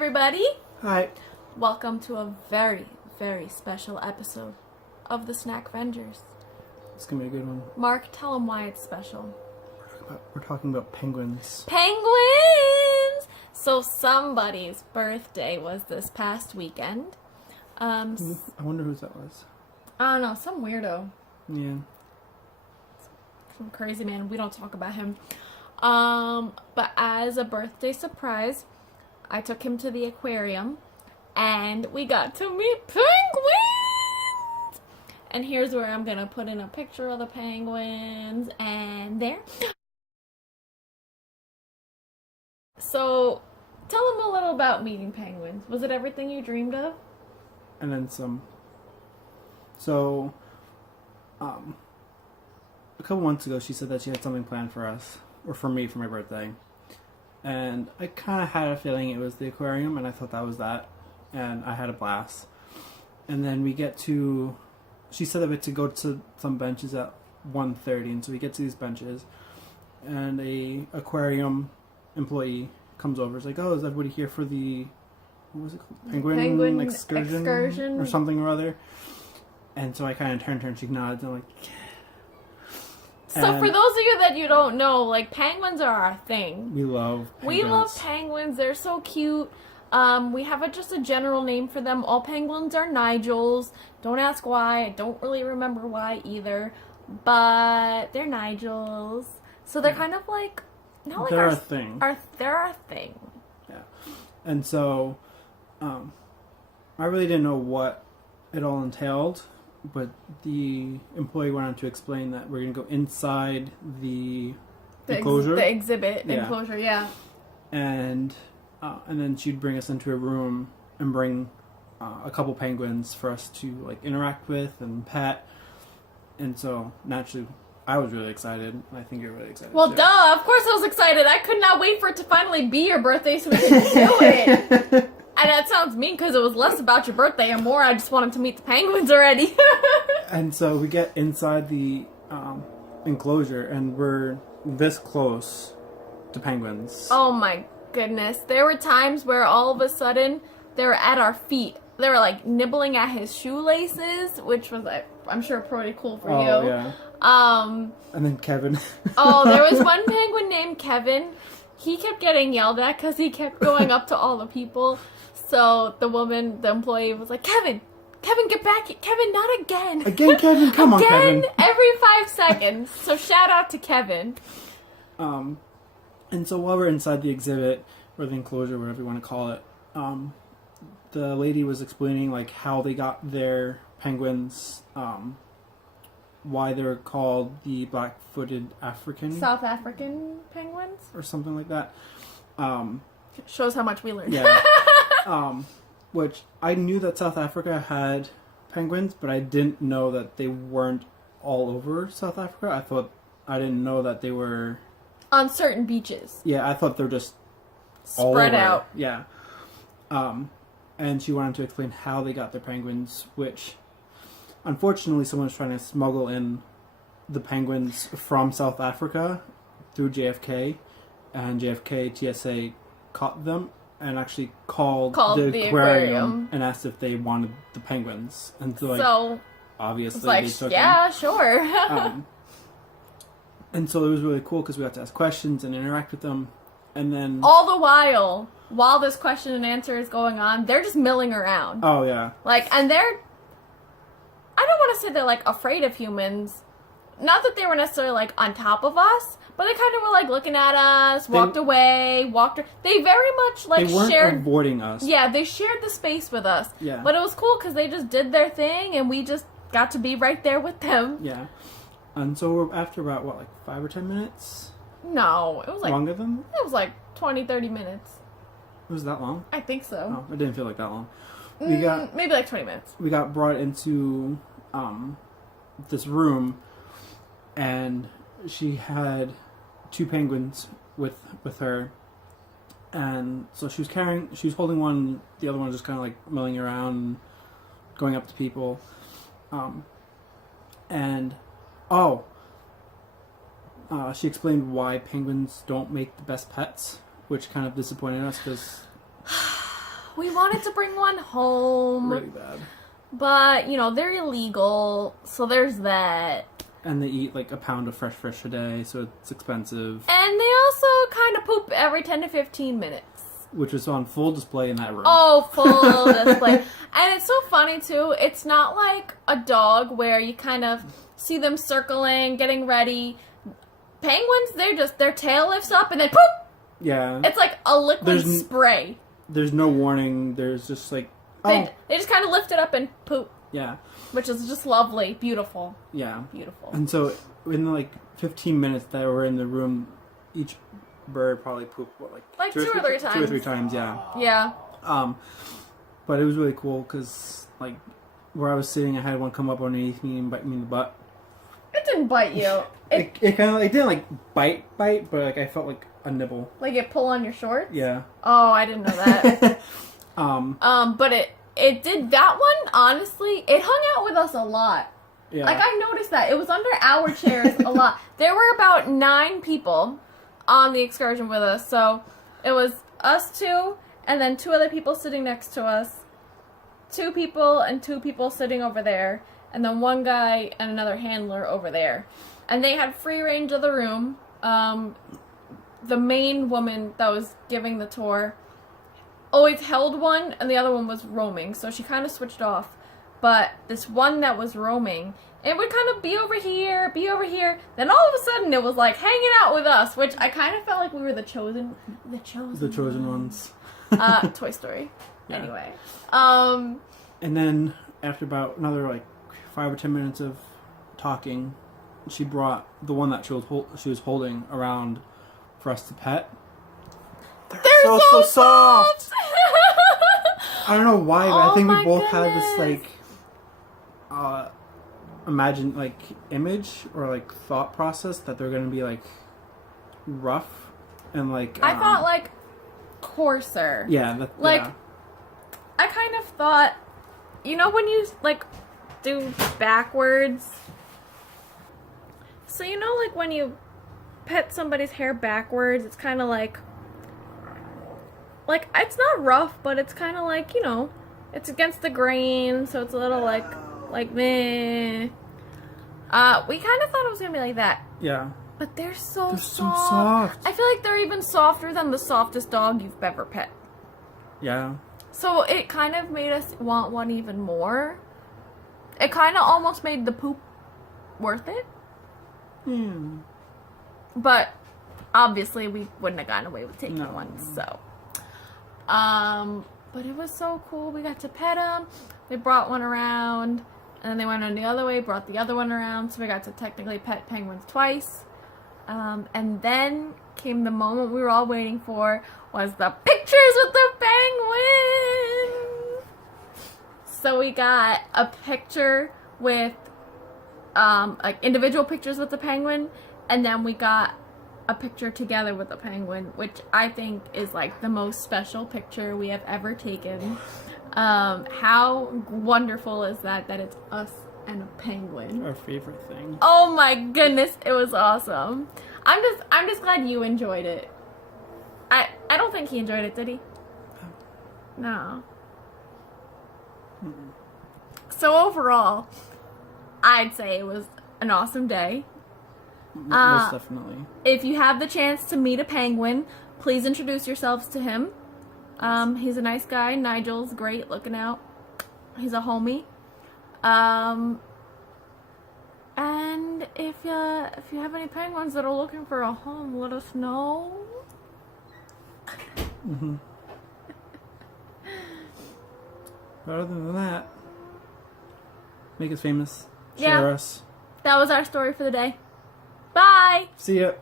everybody. Hi. Welcome to a very, very special episode of the Snackvengers. It's gonna be a good one. Mark, tell them why it's special. We're talking about penguins. Penguins! So somebody's birthday was this past weekend. I wonder whose that was. I don't know, some weirdo. Yeah. Some crazy man. We don't talk about him. But as a birthday surprise, I took him to the aquarium and we got to meet penguins! And here's where I'm gonna put in a picture of the penguins and there. So, tell them a little about meeting penguins. Was it everything you dreamed of? And then some. So, a couple months ago she said that she had something planned for us, or for me for my birthday. And I kind of had a feeling it was the aquarium, and I thought that was that. And I had a blast. And then we get to... She said that we had to go to some benches at 1:30, and so we get to these benches. And a aquarium employee comes over. It's like, oh, is everybody here for the... What was it called? Penguin excursion? Or something or other. And so I kind of turned to her, and she nods, and I'm like... So for those of you that you don't know, like, penguins are our thing. We love penguins. We love penguins. They're so cute. We have just a general name for them. All penguins are Nigels. Don't ask why. I don't really remember why either. But they're Nigels. So they're kind of like... Not like they're our thing. They're our thing. Yeah. And so, I really didn't know what it all entailed. But the employee went on to explain that we're going to go inside the enclosure. The exhibit enclosure, yeah. And then she'd bring us into a room and bring a couple penguins for us to like interact with and pet. And so naturally, I was really excited. And I think you're really excited. Well, too. duh! Of course I was excited. I could not wait for it to finally be your birthday so we could do it. And that sounds mean because it was less about your birthday and more I just wanted to meet the penguins already. And so we get inside the enclosure and we're this close to penguins. Oh my goodness. There were times where all of a sudden they were at our feet. They were like nibbling at his shoelaces, which was like, I'm sure pretty cool for you. Yeah. And then Kevin. Oh, there was one penguin named Kevin. He kept getting yelled at because he kept going up to all the people. So the employee was like, Kevin, get back here. Kevin, not again. Again, Kevin, come on, Kevin. Again, every 5 seconds. So shout out to Kevin. And so while we're inside the exhibit, or the enclosure, whatever you want to call it, the lady was explaining like how they got their penguins, why they're called the black-footed African. South African penguins? Or something like that. Shows how much we learned. Yeah. Which I knew that South Africa had penguins, but I didn't know that they weren't all over South Africa. I didn't know that they were... On certain beaches. Yeah, I thought they were just spread out. Yeah. And she wanted to explain how they got their penguins, which unfortunately someone was trying to smuggle in the penguins from South Africa through JFK, and JFK TSA caught them and actually called the aquarium and asked if they wanted the penguins. And so obviously like, they took yeah, them. Sure. And so it was really cool because we got to ask questions and interact with them. And then... All the while this question and answer is going on, they're just milling around. Oh, yeah. Like, and they're... I don't want to say they're, like, afraid of humans. Not that they were necessarily, like, on top of us, but they kind of were, like, looking at us, walked away. They very much, like, they weren't avoiding us. Yeah, they shared the space with us. Yeah. But it was cool because they just did their thing, and we just got to be right there with them. Yeah. And so after about, 5 or 10 minutes? No, it was, like... Longer than? It was, like, 20, 30 minutes. It was that long? I think so. Oh, it didn't feel like that long. Maybe, like, 20 minutes. We got brought into this room, and she had 2 penguins with her, and so she was holding one, the other one was just kind of like milling around, going up to people, and she explained why penguins don't make the best pets, which kind of disappointed us because We wanted to bring one home. Really bad. But, you know, they're illegal, so there's that. And they eat like a pound of fresh fish a day, so it's expensive. And they also kind of poop every 10 to 15 minutes. Which is on full display in that room. Oh, full display. And it's so funny, too. It's not like a dog where you kind of see them circling, getting ready. Penguins, their tail lifts up and then poop! Yeah. It's like a liquid spray. There's no warning. There's just like, They just kind of lift it up and poop. Yeah. Which is just lovely. Beautiful. Yeah. Beautiful. And so in the, like, 15 minutes that we're in the room, each bird probably pooped, like two or three times. 2 or 3 times, yeah. Yeah. But it was really cool because, like, where I was sitting, I had one come up underneath me and bite me in the butt. It didn't bite you. It kind of, it didn't, like, bite, but, like, I felt like a nibble. Like it pull on your shorts? Yeah. Oh, I didn't know that. But it did that one, honestly, it hung out with us a lot. Yeah. Like, I noticed that. It was under our chairs a lot. There were about 9 people on the excursion with us, so it was us 2, and then 2 other people sitting next to us, 2 people and 2 people sitting over there, and then 1 guy and another handler over there. And they had free range of the room. The main woman that was giving the tour always held one, and the other one was roaming, so she kind of switched off. But this one that was roaming, it would kind of be over here, then all of a sudden it was like hanging out with us, which I kind of felt like we were the chosen ones. Toy Story. Yeah. Anyway. And then after about another like 5 or 10 minutes of talking, she brought the one that she was holding around for us to pet. They're so soft. I don't know why, but I think we both goodness. had this like imagine like image or like thought process that they're gonna be like rough and like I thought like coarser. Yeah, like yeah. I kind of thought, you know, when you like do backwards. So you know, like when you pet somebody's hair backwards, it's kind of like it's not rough, but it's kind of like, you know, it's against the grain, so it's a little like meh. We kind of thought it was gonna be like that. Yeah. But they're so soft. I feel like they're even softer than the softest dog you've ever pet. Yeah. So it kind of made us want one even more. It kind of almost made the poop worth it. But obviously we wouldn't have gotten away with taking one, so. But it was so cool. We got to pet them. They brought one around, and then they went on the other way, brought the other one around, so we got to technically pet penguins twice. And then came the moment we were all waiting for, was the pictures with the penguin! So we got a picture with, like individual pictures with the penguin, and then we got a picture together with the penguin, which I think is like the most special picture we have ever taken. How wonderful is that it's us and a penguin. Our favorite thing. Oh my goodness, it was awesome. I'm just glad you enjoyed it. I don't think he enjoyed it, did he? No. So overall, I'd say it was an awesome day. Most definitely. If you have the chance to meet a penguin, please introduce yourselves to him. He's a nice guy. Nigel's great looking out. He's a homie. And if you have any penguins that are looking for a home, let us know. But other than that, make us famous. Yeah. Share us. That was our story for the day. Bye! See ya.